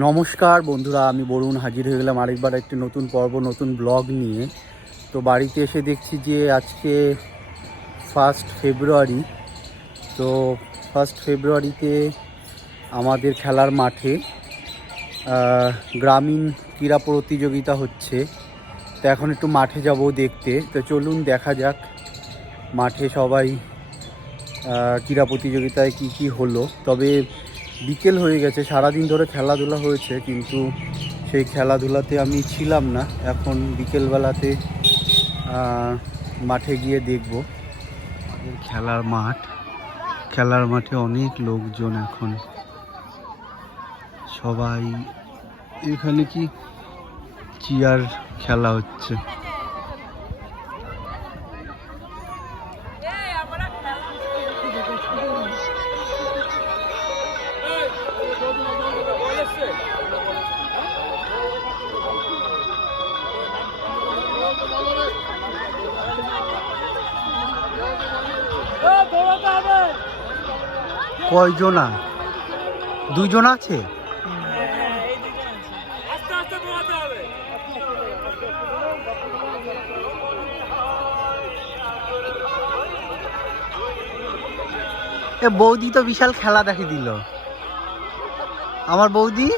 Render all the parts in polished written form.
নমস্কার বন্ধুরা, আমি বরুণ হাজির হয়ে গেলাম আরেকবার একটি নতুন পর্ব, নতুন ব্লগ নিয়ে। তো বাড়িতে এসে দেখছি যে আজকে 1 ফেব্রুয়ারি। তো 1 ফেব্রুয়ারিতে আমাদের খেলার মাঠে গ্রামীণ ক্রীড়া প্রতিযোগিতা হচ্ছে। তো এখন একটু মাঠে যাব দেখতে। তো চলুন দেখা যাক মাঠে সবাই ক্রীড়া প্রতিযোগিতায় কি হলো। তবে বিকেল হয়ে গেছে, সারাদিন ধরে খেলাধুলা হয়েছে, কিন্তু সেই খেলাধুলাতে আমি ছিলাম না। এখন বিকেলবেলাতে মাঠে গিয়ে দেখব। খেলার মাঠে অনেক লোকজন, এখন সবাই এখানে কি চেয়ার খেলা হচ্ছে। কয়জনা? 2 জন আছে। এ বৌদি তো বিশাল খেলা দেখে দিল, আমার বৌদি।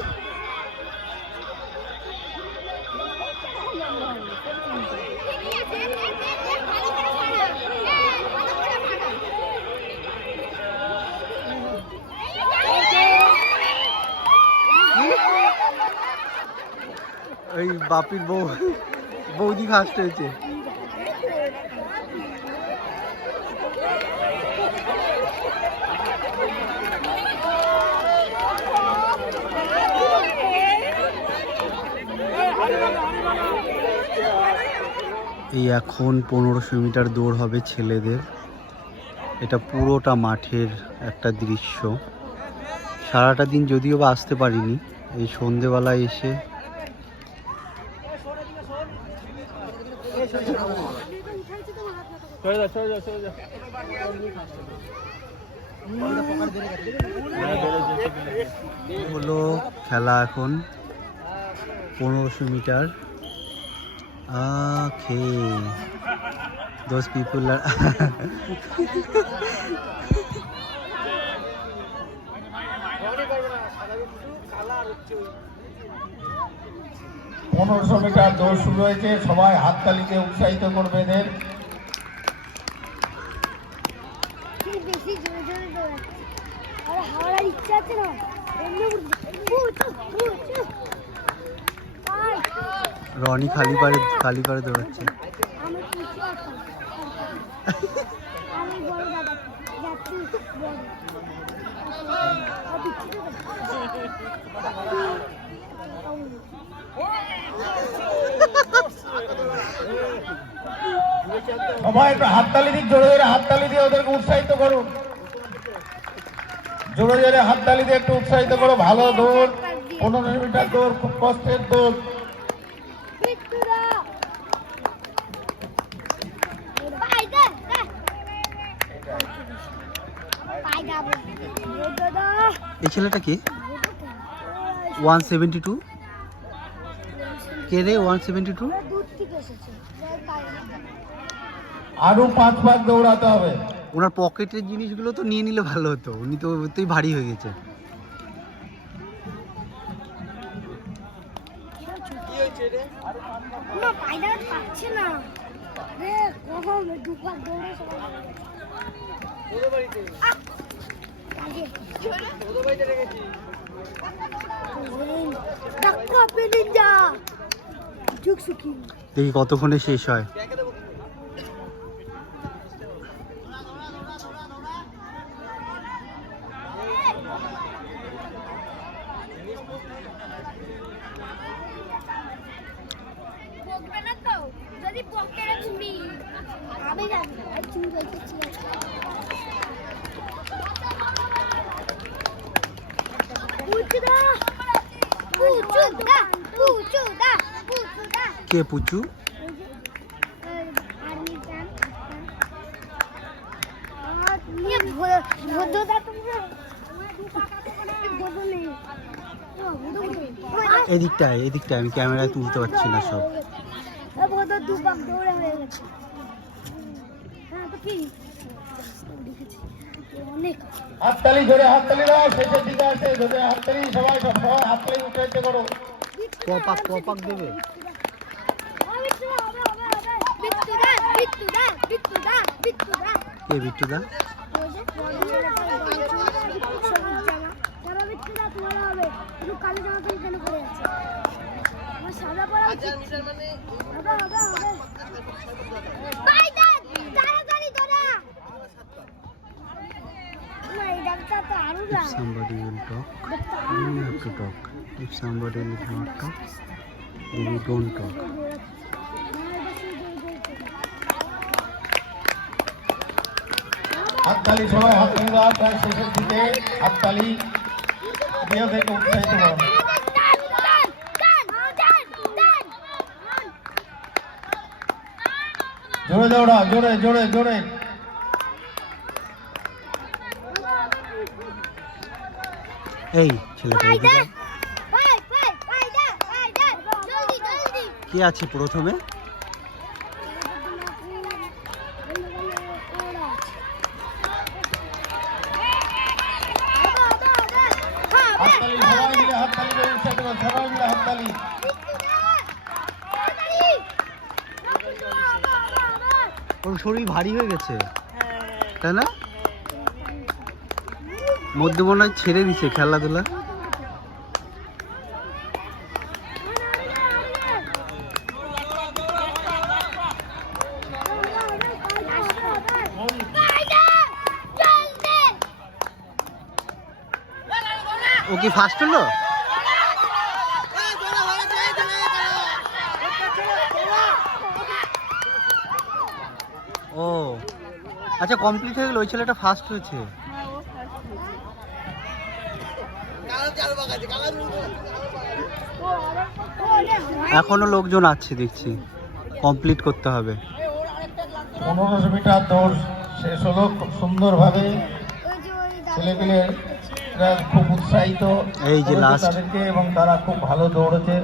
ওই বাপির বৌদি ফার্স্ট হয়েছে। এই এখন 1500 মিটার দৌড় হবে ছেলেদের। এটা পুরোটা মাঠের একটা দৃশ্য। সারাটা দিন যদিও বা আসতে পারিনি, এই সন্ধেবেলায় এসে হলো খেলা। এখন 1500 metre. those people are 1500 metre দৌড় শুরু হয়েছে। সবাই হাততালিতে উৎসাহিত করবে এদের। রনি খালি পারে দৌড়াচ্ছে। সবাই একটু হাততালি দিক, জোরে জোরে হাততালি দিয়ে ওদেরকে উৎসাহিত করুন। জোরে জোরে হাততালি দিয়ে একটু উৎসাহিত করো। ভালো দৌড়, 1500 মিটার দৌড়, খুব কষ্টের দৌড়। এই ছেলেটা কি? 172 কে রে? 172 আরো 5 ভাগ দৌড়াতে হবে। ওনার পকেটের জিনিসগুলো তো নিয়ে নিলে ভালো হতো, উনি তো ওতেই ভারী হয়ে গেছে। দেখি কতক্ষণে শেষ হয়। কে পুচু? এদিকটায় আমি ক্যামেরায় তুলতে পারছি না সব। হাততালি জোরে হাততালি দাও, শেষের দিকে আসে জোরে হাততালি, সবাই সবাই হাততালি উৎসাহিত করো। কপাক দেবে। কে বিট্টুদা? If somebody will talk, then you have to talk. If somebody will not talk, then you don't talk. হাততালি সবাই হাততালি দাও, প্রায় শেষের দিকে হাততালি দিয়ে ওদেরকে উৎসাহিত করো। জোরে দৌড়া, জোরে জোরে জোরে। এই ছেলেটা কে আছে প্রথমে? হাততালি সবাই মিলে, হাততালি দিয়ে উৎসাহিত করো, সবাই মিলে হাততালি। ওর শরীর ভারী হয়ে গেছে, তাই না? মধ্যে মনে হয় ছেড়ে দিছে খেলাধুলা। ও কি ফার্স্ট হলো? ও আচ্ছা, কমপ্লিট হয়ে গেল। ওই ছেলেটা ফার্স্ট হয়েছে। এখনো লোকজন আছে দেখছি, কমপ্লিট করতে হবে। 1500 মিটার দৌড় শেষ হলো খুব সুন্দরভাবে। ছেলেপিলেরা খুব উৎসাহিত এই যে করেছে লাস্ট তাদেরকে, এবং তারা খুব ভালো দৌড়েছে।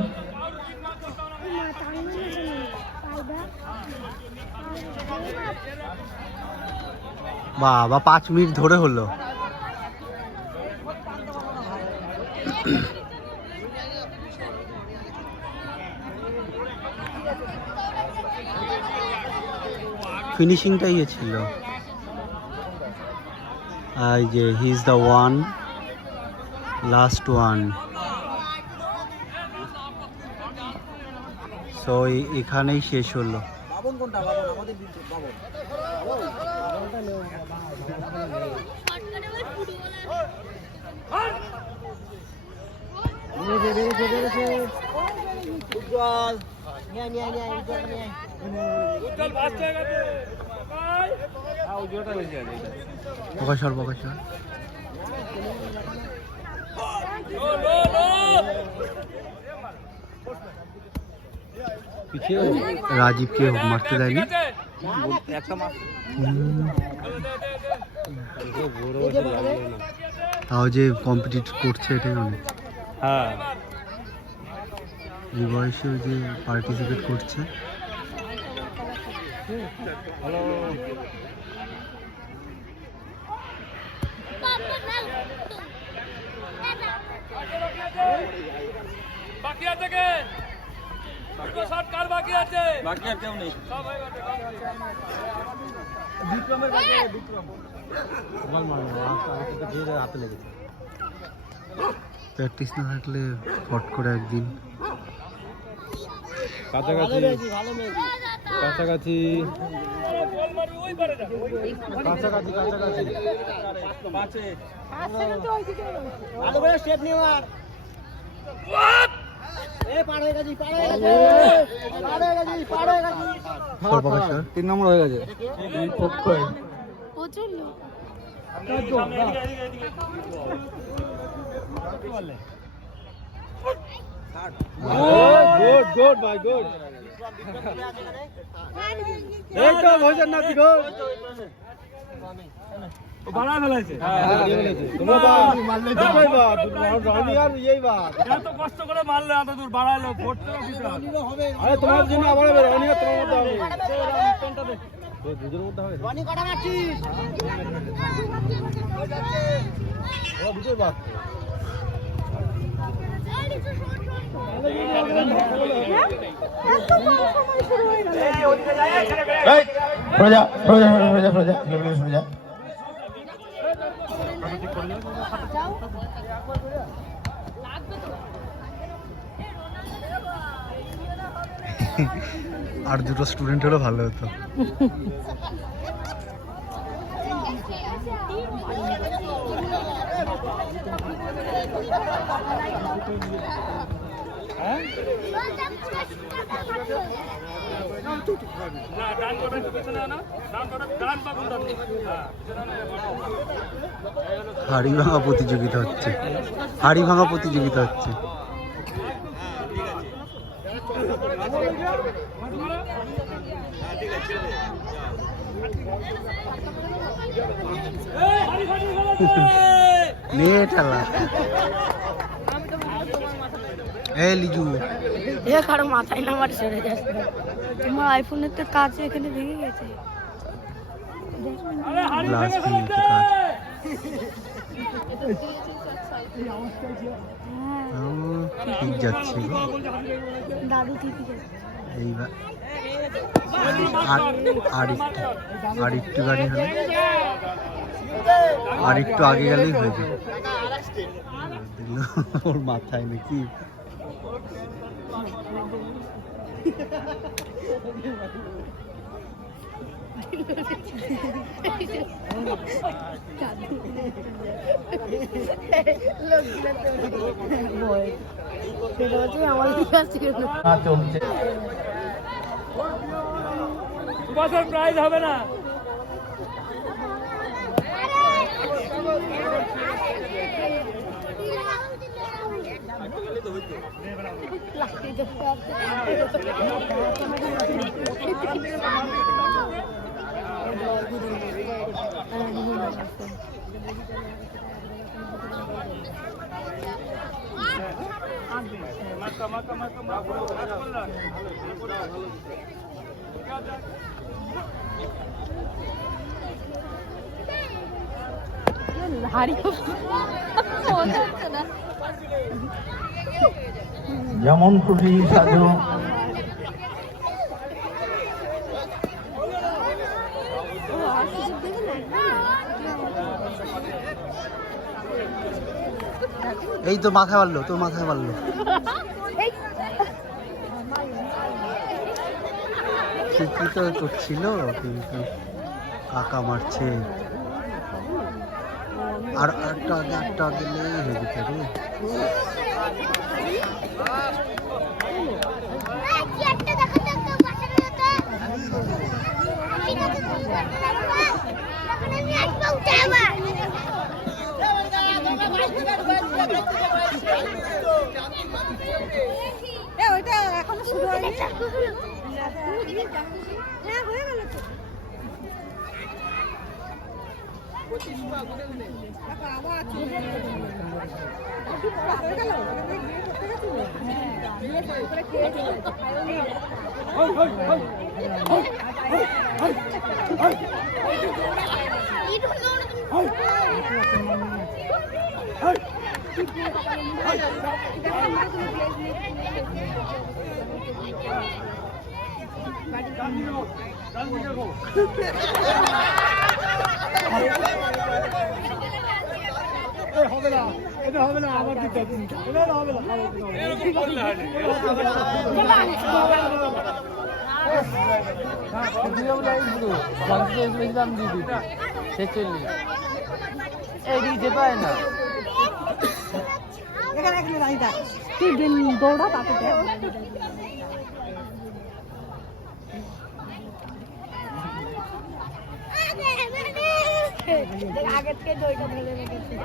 বাবা 5 মিনিট ধরে হলো। ফিনিশিংটাই ছিল। এই যে he is the one, last one. So এখানেই শেষ হলো। প্রকাশর রাজীবকে মারতে দেয়নি। তাও যে কম্পিটিট করছে এটাই অনেক। হ্যাঁ, এই বয়সেও যে পার্টিসিপেট করছে। বাকি আছে কে? বাকি আছে? বাকি আর কেউ নেই। সব হয়ে গেছে। বিক্রমের বাকি, বিক্রম হাতে লেগেছে। প্র্যাকটিস না থাকলে ফট করে একদিন কাছাকাছি কাছাকাছি কাছাকাছি কাছাকাছি 3 নম্বর হয়ে গেছে। गुड गुड भाई गुड एकदम भोजन नाती गो বাড়া ফেলাইছে। তোমরা তো মারলে দেখোই বা রনি আর ইয়েই বা এত কষ্ট করে মারলে এত দূর বাড়াইলো পড়তে আরে তোমার জন্য আবার হবে রনি আর তোমার মধ্যে হবে দুজনের মধ্যে হবে রনি কটা মারছিস ও দুটোই বাদ প্রজা প্রজা প্রজা প্রজা প্রজা আর দুটো স্টুডেন্ট হলে ভালো হতো। হাড়ি ভাঙা প্রতিযোগিতা হচ্ছে, হাড়ি ভাঙা প্রতিযোগিতা হচ্ছে। লিজু কারো মাথায় না আমার সরে যাচ্ছে তোমার আইফোনের তো কাজ এখানে ভেঙে গেছে গ্লাস ভেঙে কাজ। ঠিক যাচ্ছে দাদু ঠিকই যাচ্ছে এইবার আর একটু গাড়ি হলে আর একটু আগে গেলেই হয়ে যাবে। ওর মাথায় নাকি বছর প্রাইজ হবে না যেমন খুশি সাজো এই তো মাথায় মারলো, তোর মাথায় মারলো। ঠিকই তো করছিল কিন্তু কাকা মারছে। আর একটা দিলে হয়ে যেত রে। ওইটা এখনো শুরু হয়নি হ্যাঁ হয়ে গেল হবে না, এটা হবে না, আবার দিতে হবে, এটা হবে না, তুই দৌড়া তাতে আগের থেকে দইটা ধরে রেখেছে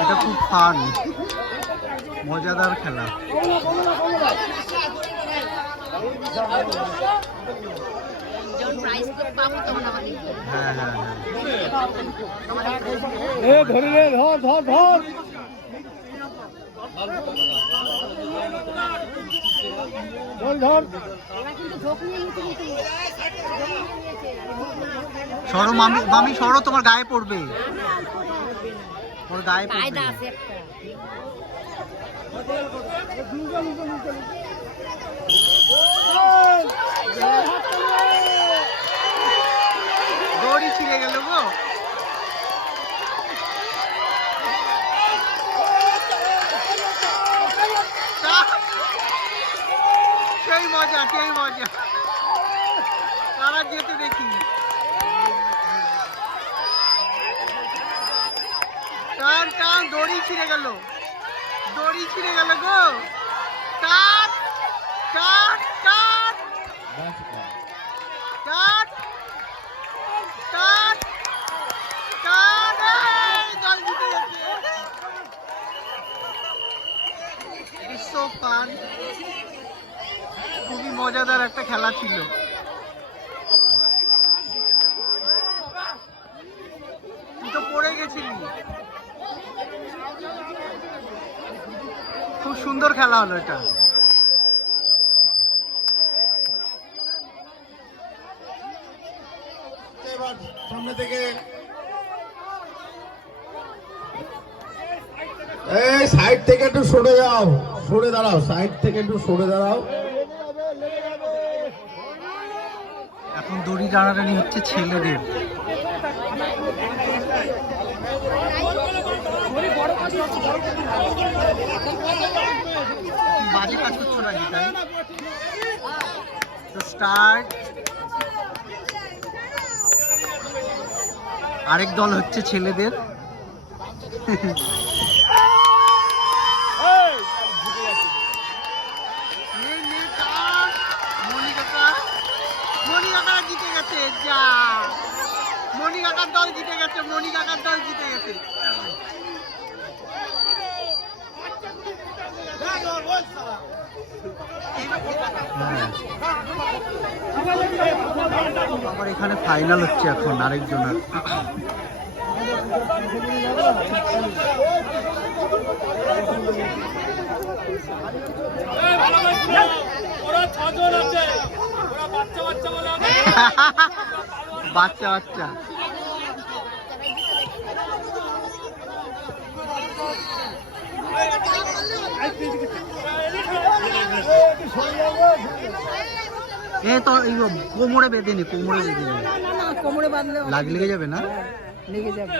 এটা খুব ফান, মজাদার খেলা। হ্যাঁ হ্যাঁ হ্যাঁ, ধরে রে, ধর ধর ধর। ধর সরো মামি, মামি সরো, তোমার গায়ে পড়বে, ওর গায়ে পড়বে। দড়ি ছিঁড়ে গেল গো। সেই মজা, সেই মজা, তারা যেতে দেখি। টান টান, দড়ি ছিঁড়ে গেল, দড়ি ছিঁড়ে গেল গো। টান টান টান টান টান টান, জল জিতে গেছে। সো ফান, খুবই মজাদার একটা খেলা ছিল। তুই তো পড়ে গেছিলি। খুব সুন্দর খেলা হলো এটা। সামনে থেকে এই সাইড থেকে একটু সরে যাও, সরে দাঁড়াও, সাইড থেকে একটু সরে দাঁড়াও। এখন দড়ি টানাটানি হচ্ছে ছেলেদের। বাজে কাজ করছো নাকি তাই? তো স্টার্ট। আরেক দল হচ্ছে ছেলেদের। মনি কাকা জিতে গেছে, যা মনি কাকার দল জিতে গেছে, মনি কাকার দল জিতে গেছে। আবার এখানে ফাইনাল হচ্ছে এখন আরেকজনের। বাচ্চা বাচ্চা এ তো কোমরে বেঁধে নি, কোমরে বেঁধে নি, কোমরে বাঁধলে লেগে যাবে না? লেগে যাবে।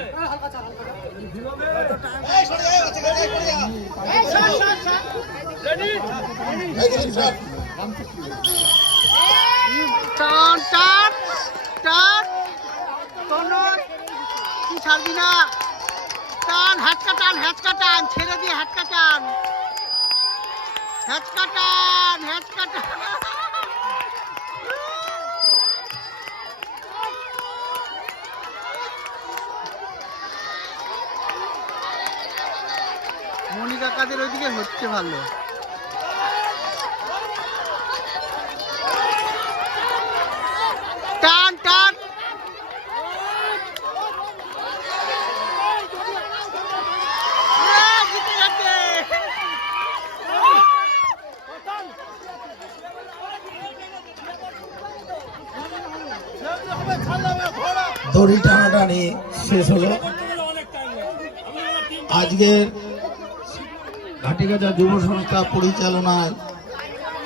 টান টান টান, কোনো তুই ছাড়বি না। টান, হ্যাচকা টান, হ্যাচকা টান, ছেড়ে দিয়ে হ্যাচকা টান, হ্যাচকা টান, হ্যাচকা টান। মনি কাকাদের ওইদিকে হচ্ছে ভালো। টান টান, জিতে গেছে। দড়ি টানাটানি শেষ হলো। আজকের ঘাটিগাছা যুব সংস্থা পরিচালনায়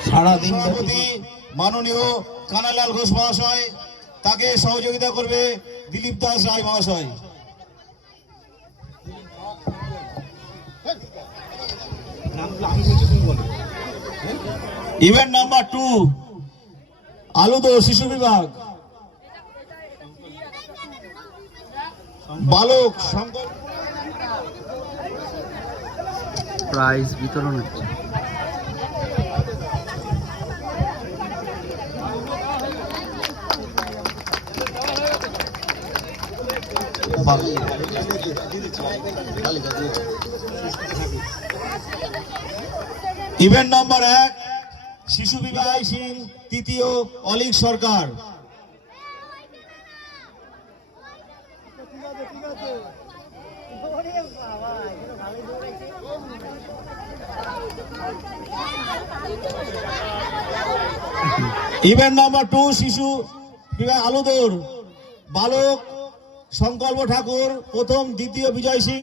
সারাদিন ব্যাপী মাননীয় কানালাল ঘোষ মহাশয়, তাকে সহযোগিতা করবে দিলীপ দাস রায় মহাশয়। ইভেন্ট নাম্বার 2 আলুদো শিশু বিভাগ, বালক শঙ্কর। প্রাইজ বিতরণ হচ্ছে। ইভেন্ট নাম্বার 1 শিশু বিবাহ সিং, তৃতীয় অলিক সরকার। ইভেন্ট নাম্বার 2 শিশু বিবাহ আলুদৌড়, বালক সংকল্প ঠাকুর প্রথম, দ্বিতীয় বিজয় সিং।